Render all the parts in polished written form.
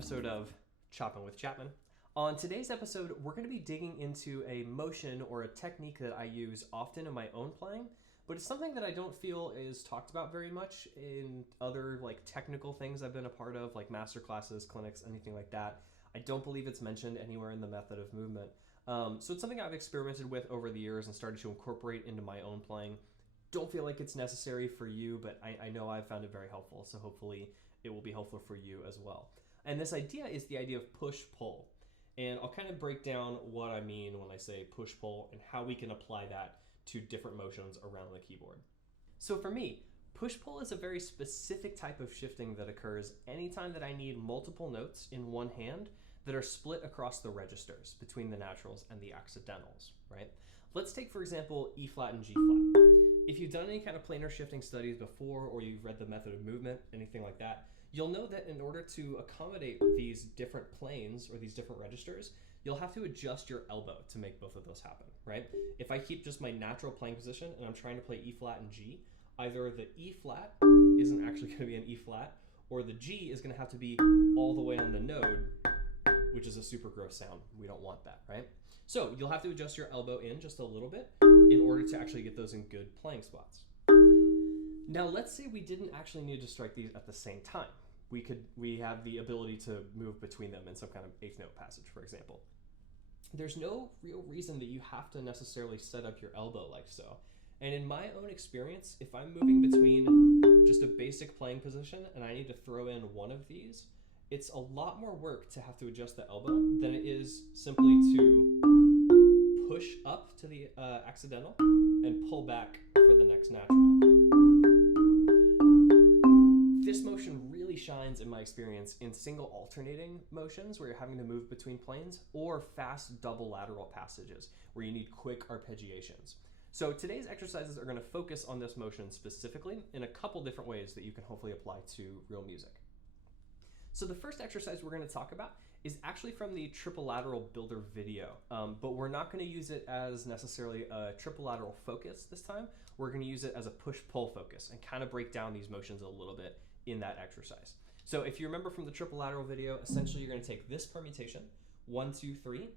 episode of Choppin with Chapman. On today's episode, we're going to be digging into a motion or a technique that I use often in my own playing, but it's something that I don't feel is talked about very much in other technical things I've been a part of, like master classes, clinics, anything like that. I don't believe it's mentioned anywhere in the method of movement. So it's something I've experimented with over the years and started to incorporate into my own playing. Don't feel like it's necessary for you, but I know I've found it very helpful, so hopefully it will be helpful for you as well. And this idea is the idea of push-pull. And I'll kind of break down what I mean when I say push-pull and how we can apply that to different motions around the keyboard. So for me, push-pull is a very specific type of shifting that occurs anytime that I need multiple notes in one hand that are split across the registers between the naturals and the accidentals, right? Let's take, for example, E flat and G flat. If you've done any kind of planar shifting studies before, or you've read the method of movement, anything like that, you'll know that in order to accommodate these different planes or these different registers, you'll have to adjust your elbow to make both of those happen, right? If I keep just my natural playing position and I'm trying to play E flat and G, either the E flat isn't actually going to be an E flat, or the G is going to have to be all the way on the node, which is a super gross sound. We don't want that, right? So you'll have to adjust your elbow in just a little bit in order to actually get those in good playing spots. Now let's say we didn't actually need to strike these at the same time. We have the ability to move between them in some kind of eighth note passage, for example. There's no real reason that you have to necessarily set up your elbow like so. And in my own experience, if I'm moving between just a basic playing position and I need to throw in one of these, it's a lot more work to have to adjust the elbow than it is simply to push up to the accidental and pull back for the next natural. This motion really shines, in my experience, in single alternating motions where you're having to move between planes, or fast double lateral passages where you need quick arpeggiations. So today's exercises are going to focus on this motion specifically in a couple different ways that you can hopefully apply to real music. So the first exercise we're going to talk about is actually from the triple lateral builder video, but we're not going to use it as necessarily a triple lateral focus this time. We're going to use it as a push-pull focus and kind of break down these motions a little bit in that exercise. So if you remember from the triple lateral video, essentially you're going to take this permutation, 1, 2, 3,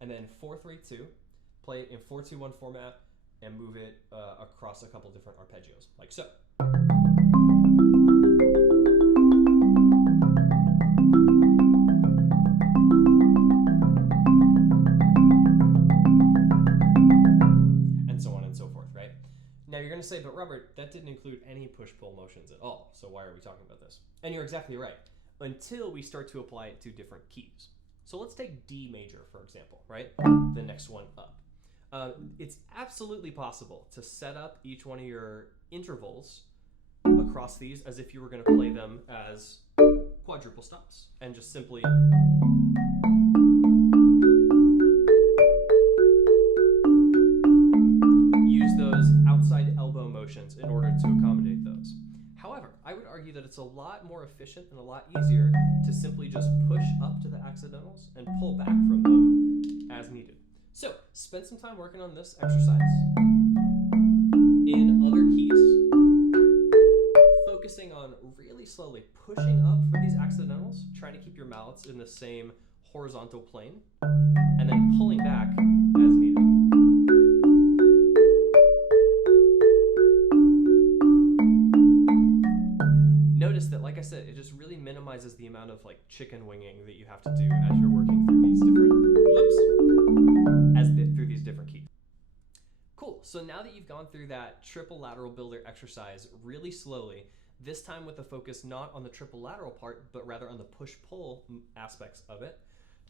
and then 4, 3, 2, play it in 4, 2, 1 format, and move it across a couple different arpeggios, like so. Now you're going to say, but Robert, that didn't include any push-pull motions at all, so why are we talking about this? And you're exactly right, until we start to apply it to different keys. So let's take D major, for example, right? The next one up. It's absolutely possible to set up each one of your intervals across these as if you were going to play them as quadruple stops, and just simply motions in order to accommodate those. However, I would argue that it's a lot more efficient and a lot easier to simply just push up to the accidentals and pull back from them as needed. So, spend some time working on this exercise in other keys, focusing on really slowly pushing up for these accidentals, trying to keep your mallets in the same horizontal plane, and then pulling back as needed. Notice that, like I said, it just really minimizes the amount of chicken winging that you have to do as you're working through these different keys. Cool. So now that you've gone through that triple lateral builder exercise really slowly, this time with a focus not on the triple lateral part, but rather on the push-pull aspects of it,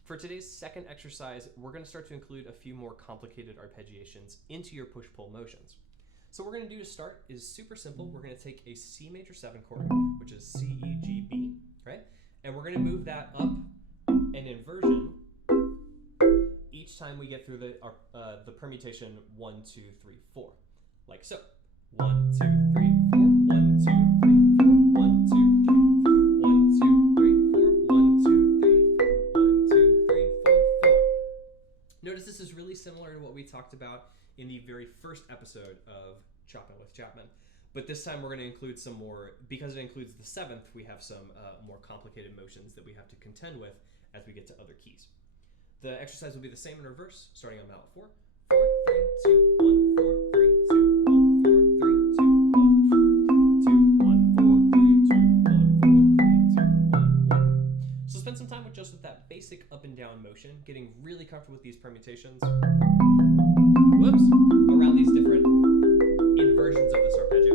for today's second exercise, we're going to start to include a few more complicated arpeggiations into your push-pull motions. So what we're going to do to start is super simple. We're going to take a C major 7 chord, which is C, E, G, B, right? And we're going to move that up an inversion each time we get through the permutation 1, 2, 3, 4, like so. 1, 2, 3, 4, 1, 2, 3, 4, 1, 2, 3, 4, 1, 2, 3, 4, 1, 2, 3, 4, 4. Notice this is really similar to what we talked about in the very first episode of Choppin with Chapman, But this time we're going to include some more, because it includes the 7th, we have some more complicated motions that we have to contend with as we get to other keys. The exercise will be the same in reverse, starting on mallet 4. 4, 3, 2, 1, 4, 3, 2, 1, 4, 3, 2, 1, 2, 1, 4, 3, 2, 1, 4, 3, 2, 1, 1. So spend some time with that basic up and down motion, getting really comfortable with these permutations. Whoops! Around these different inversions of this arpeggio.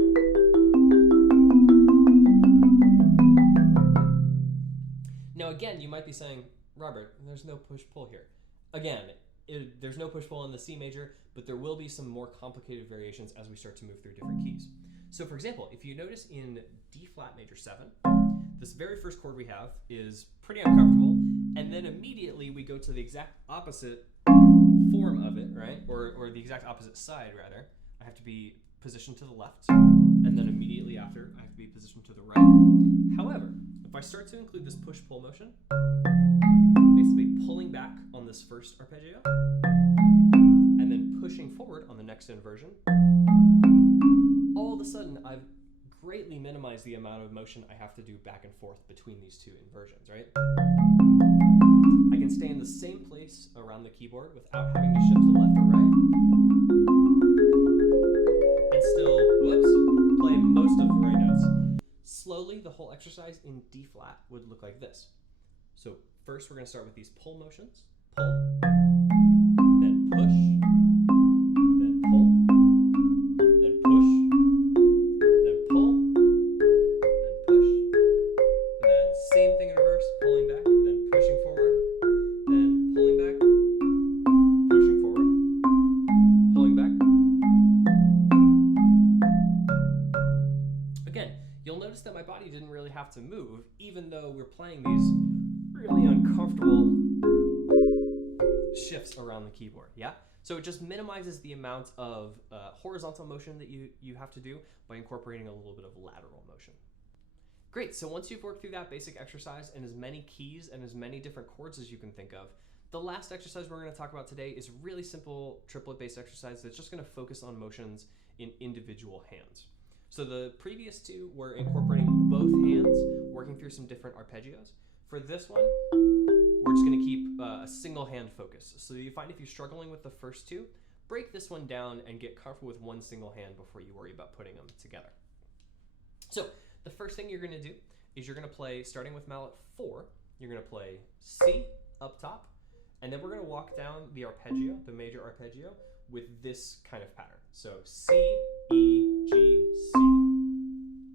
Now again, you might be saying, Robert, there's no push-pull here. Again, there's no push-pull in the C major, but there will be some more complicated variations as we start to move through different keys. So for example, if you notice in D flat major 7, this very first chord we have is pretty uncomfortable, and then immediately we go to the exact opposite form of it, right? Or the exact opposite side, rather. I have to be positioned to the left, and then immediately after, I have to be positioned to the right. However, if I start to include this push-pull motion, basically pulling back on this first arpeggio, and then pushing forward on the next inversion, all of a sudden I've greatly minimized the amount of motion I have to do back and forth between these two inversions, right? I can stay in the same place around the keyboard without having to shift to the left or right, and still, whoops, play most of the right notes. Slowly, the whole exercise in D flat would look like this. So first we're going to start with these pull motions. Pull, then push, then pull, then push, then pull, then push, and then same thing in reverse, pulling back, then pushing forward, then pulling back, pushing forward, pulling back. Again, you'll notice that my body didn't really have to move, even though we're playing these really uncomfortable shifts around the keyboard, yeah? So it just minimizes the amount of horizontal motion that you have to do by incorporating a little bit of lateral motion. Great, so once you've worked through that basic exercise and as many keys and as many different chords as you can think of, the last exercise we're going to talk about today is a really simple triplet-based exercise that's just going to focus on motions in individual hands. So the previous two were incorporating both hands, working through some different arpeggios. For this one, we're just going to keep a single hand focus. So you find if you're struggling with the first two, break this one down and get comfortable with one single hand before you worry about putting them together. So the first thing you're going to do is you're going to play, starting with mallet 4, you're going to play C up top, and then we're going to walk down the arpeggio, the major arpeggio, with this kind of pattern. So C, E, G, C.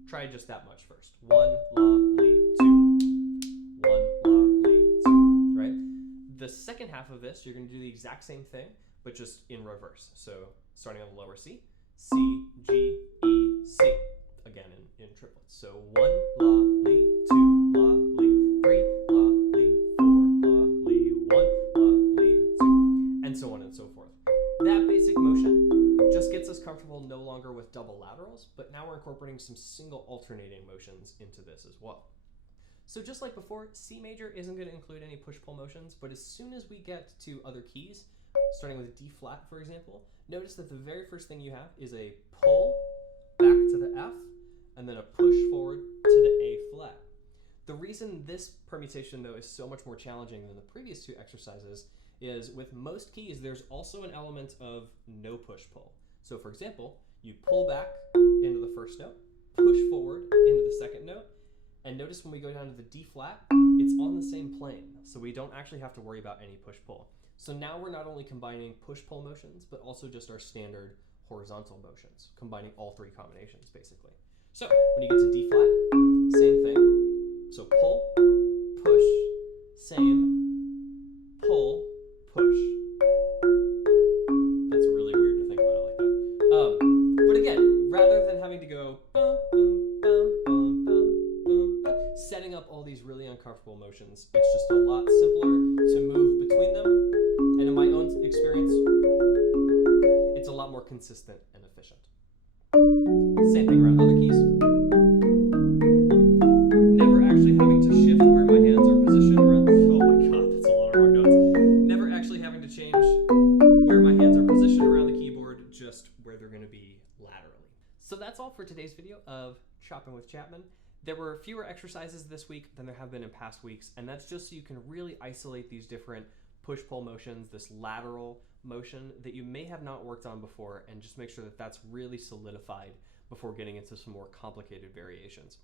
Try just that much first. 1, La, Li, 2. 1, La, Li, 2, right? The second half of this, you're going to do the exact same thing, but just in reverse. So starting on the lower C, C, G, E, C. Again in triplets. So 1, La, Li, 2, La, Li, 3, La, Li, 4, La, Li, 1, La, Li, 2, and so on and so forth. That basic motion just gets us comfortable no longer with double laterals, but now we're incorporating some single alternating motions into this as well. So just like before, C major isn't going to include any push-pull motions, but as soon as we get to other keys, starting with D flat, for example, notice that the very first thing you have is a pull back to the F, and then a push forward to the A flat. The reason this permutation, though, is so much more challenging than the previous two exercises is with most keys, there's also an element of no push-pull. So for example, you pull back into the first note, push forward into the second note, and notice when we go down to the D flat, it's on the same plane, so we don't actually have to worry about any push-pull. So now we're not only combining push-pull motions, but also just our standard horizontal motions, combining all three combinations, basically. So when you get to D flat, same thing. So pull, push, same, pull, push. That's really weird to think about it like that. But again, rather than having to go bum, bum, bum, bum, bum, bum, bum, setting up all these really uncomfortable motions, it's just a lot simpler to move between them. And in my own experience, it's a lot more consistent and efficient. Same thing around other keys. Never actually having to shift where my hands are positioned around. Oh my god, that's a lot of wrong notes. Never actually having to change where my hands are positioned around the keyboard, just where they're going to be laterally. So that's all for today's video of Chopping with Chapman. There were fewer exercises this week than there have been in past weeks, and that's just so you can really isolate these different push-pull motions, this lateral motion that you may have not worked on before, and just make sure that that's really solidified before getting into some more complicated variations.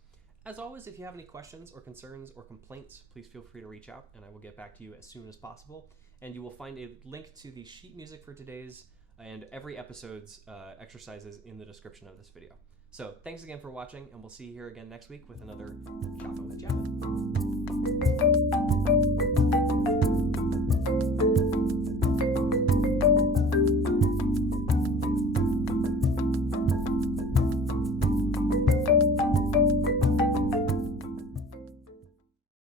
As always, if you have any questions or concerns or complaints, please feel free to reach out and I will get back to you as soon as possible. And you will find a link to the sheet music for today's and every episode's exercises in the description of this video. So thanks again for watching, and we'll see you here again next week with another Choppin' with Chapman.